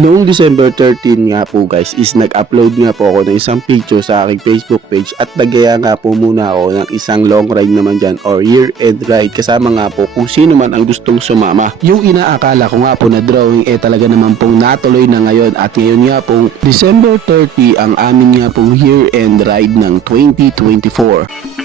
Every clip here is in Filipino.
Noong December 13 nga po guys is nag-upload nga po ako ng isang picture sa aking Facebook page at nagaya nga po muna ako ng isang long ride naman dyan or year-end ride kasama nga po kung sino man ang gustong sumama. Yung inaakala ko nga po na drawing talaga naman pong natuloy na ngayon at ngayon nga pong December 30 ang amin nga pong year-end ride ng 2024.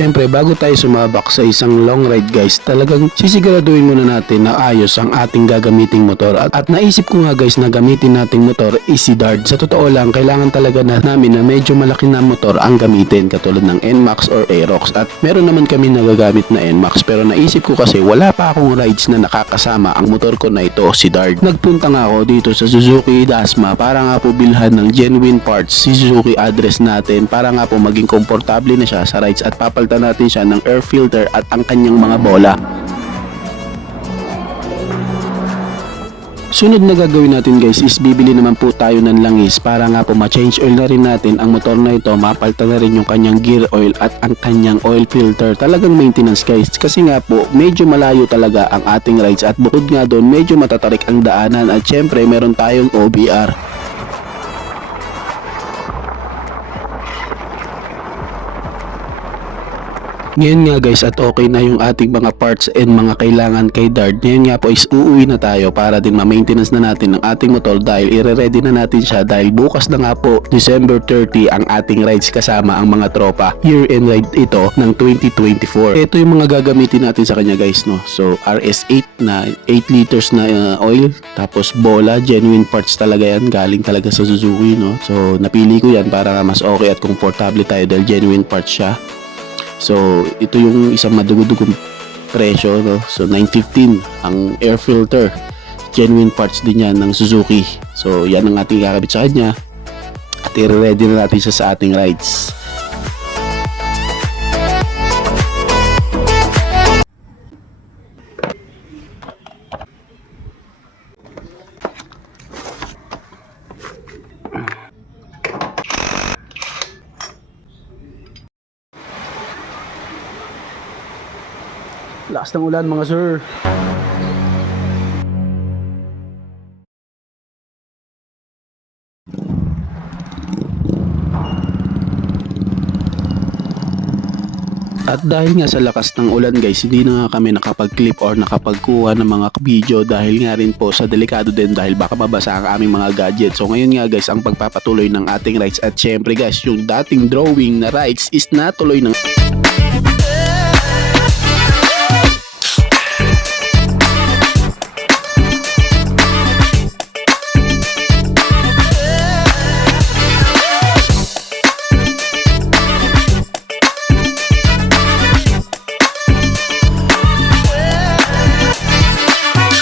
Siyempre, bago tayo sumabak sa isang long ride guys, talagang sisiguraduhin muna natin na ayos ang ating gagamiting motor. At naisip ko nga guys na gamitin nating motor is si Dart. Sa totoo lang, kailangan talaga namin na medyo malaki na motor ang gamitin katulad ng NMAX or Aerox. At meron naman kami nagagamit na NMAX pero naisip ko kasi wala pa akong rides na nakakasama ang motor ko na ito, si Dart. Nagpunta nga ako dito sa Suzuki Dasma para nga po bilhan ng genuine parts si Suzuki address natin para nga po maging komportable na siya sa rides at papalitan natin siya ng air filter at ang kanyang mga bola. Sunod na gagawin natin guys is bibili naman po tayo ng langis para nga po ma-change oil na rin natin ang motor na ito, mapalitan na rin yung kanyang gear oil at ang kanyang oil filter. Talagang maintenance guys kasi nga po medyo malayo talaga ang ating rides at bukod nga doon medyo matatarik ang daanan at syempre meron tayong OBR. Ngayon nga guys at okay na yung ating mga parts and mga kailangan kay Dart. Ngayon nga po is uuwi na tayo para din ma-maintenance na natin ang ating motor dahil i-ready na natin siya dahil bukas na nga po December 30 ang ating rides kasama ang mga tropa. Year-end ride ito ng 2024. Ito yung mga gagamitin natin sa kanya guys no. So RS8 na 8 liters na oil tapos bola, genuine parts talaga yan galing talaga sa Suzuki no. So napili ko yan para mas okay at komportable tayo dahil genuine parts siya. So, ito yung isang madugudugong presyo, no? So, $915 ang air filter. Genuine parts din yan ng Suzuki. So, yan ang ating kakabit sa kanya. At i-ready na natin siya sa ating rides. Lakas ng ulan mga sir. At dahil nga sa lakas ng ulan guys, hindi na nga kami nakapag-clip or nakapagkuha ng mga video dahil nga rin po sa delikado din dahil baka mabasa ang aming mga gadget. So ngayon nga guys, ang pagpapatuloy ng ating rides at syempre guys, yung dating drawing na rides is natuloy ng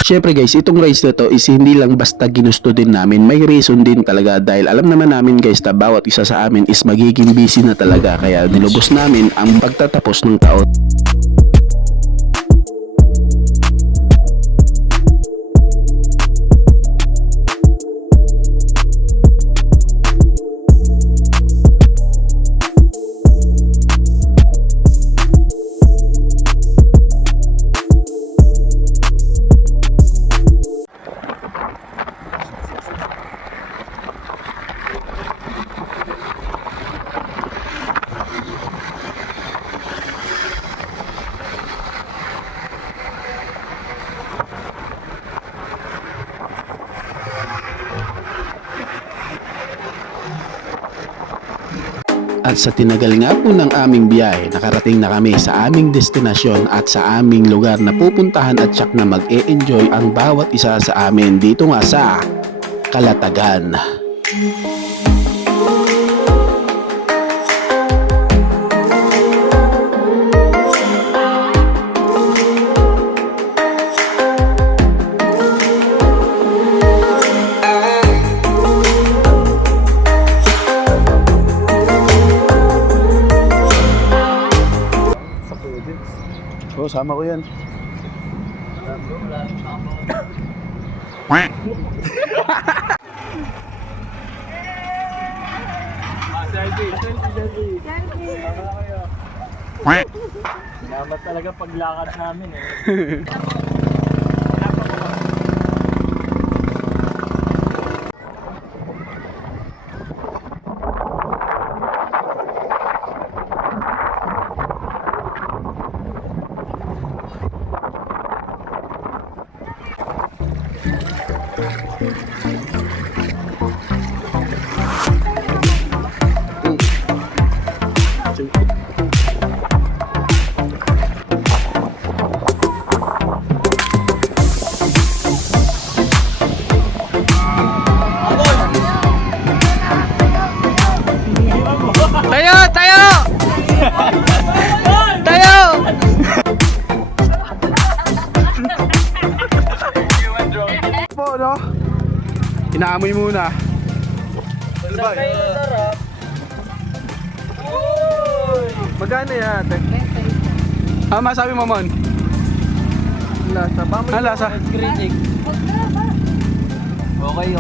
Siyempre guys, itong rides na to is hindi lang basta ginusto din namin, may reason din talaga dahil alam naman namin guys na bawat isa sa amin is magiging busy na talaga kaya nilubos namin ang pagtatapos ng taon. At sa tinagal nga po ng aming biyahe, nakarating na kami sa aming destinasyon at sa aming lugar na pupuntahan at tsak na mag-e-enjoy ang bawat isa sa amin dito nga sa Calatagan. Oo, sama ko yan. Salamat talaga paglakad namin eh. Tayo! Tayo! Tayo! Po, no? Inaamoy muna. Magkano yan ate? Ah, masabi mo, Mon? Lasa. Ang lasa? Green egg. Okay.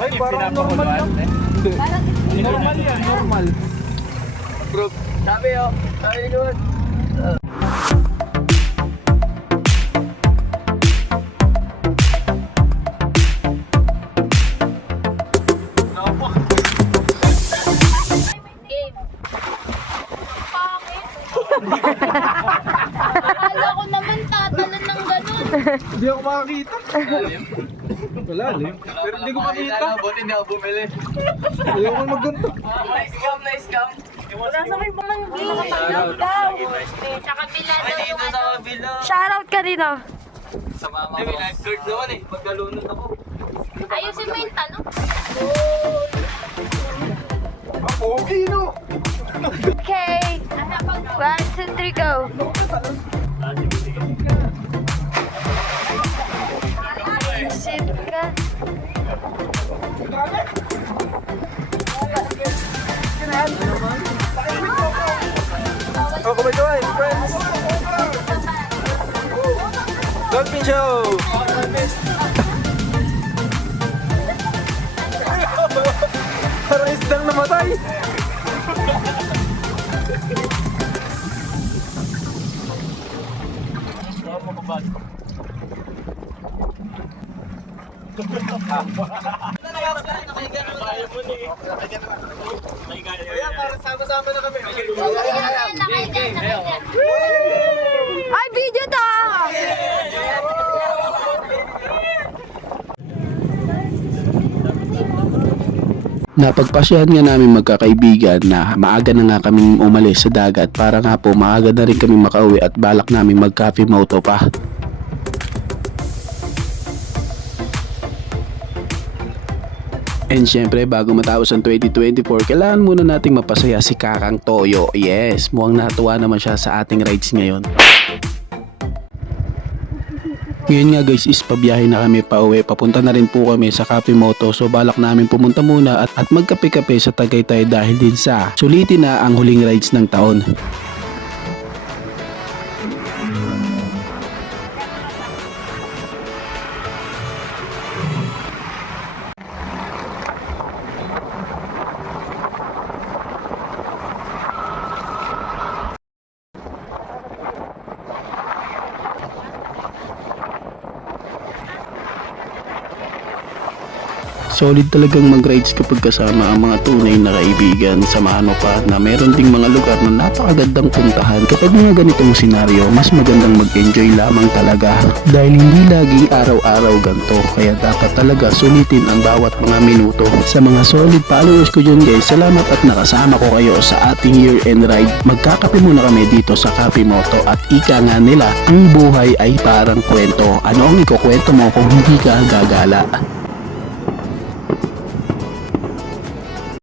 Ay, parang normal lang. Normal yan, normal. Bro, sabi yun. Game. Pangit. Akala ko naman tatalan ng ganun. Hindi ako makakita. Wala, pero hindi ko makita. Buti hindi ako bumili. Ayaw ko magganto. Nice cam. Wala sa may pamanggi. daw. Sa kabila daw yung ano. Shoutout ka dito. Sa mama ko. Lifeguard naman eh. Pagkalunod ako. Ayusin mo yung tanong. Okay, no? Okay. 1, 2, 3, go. Sit ka. Oh, kumay, friends. Dolphin Show! Parang isdang namatay. Para sama-sama na kami. Nakailan. Ay, video to! Napagpasyahan nga namin magkakaibigan na maaga na nga kaming umalis sa dagat para nga po maaga na rin kami makauwi at balak namin mag-coffee moto pa. And syempre bago matapos ang 2024 kailangan muna nating mapasaya si Kakang Toyo. Yes, mukhang natuwa naman siya sa ating rides ngayon. Ngayon nga guys is pabiyahe na kami pa uwi. Papunta na rin po kami sa Cafe Moto. So balak namin pumunta muna at magkape-kape sa Tagaytay dahil din sa sulitin na ang huling rides ng taon. Solid talagang mag-rides kapag kasama ang mga tunay na kaibigan. Samahan mo pa na meron ding mga lugar na napakagandang puntahan. Kapag mga ganitong senaryo, mas magandang mag-enjoy lamang talaga. Dahil hindi laging araw-araw ganito. Kaya dapat talaga sulitin ang bawat mga minuto. Sa mga solid followers ko dyan guys, salamat at nakasama ko kayo sa ating year-end ride. Magkakape muna kami dito sa Cafe Moto at ika nga nila, ang buhay ay parang kwento. Ano ang ikukwento mo kung hindi ka gagala?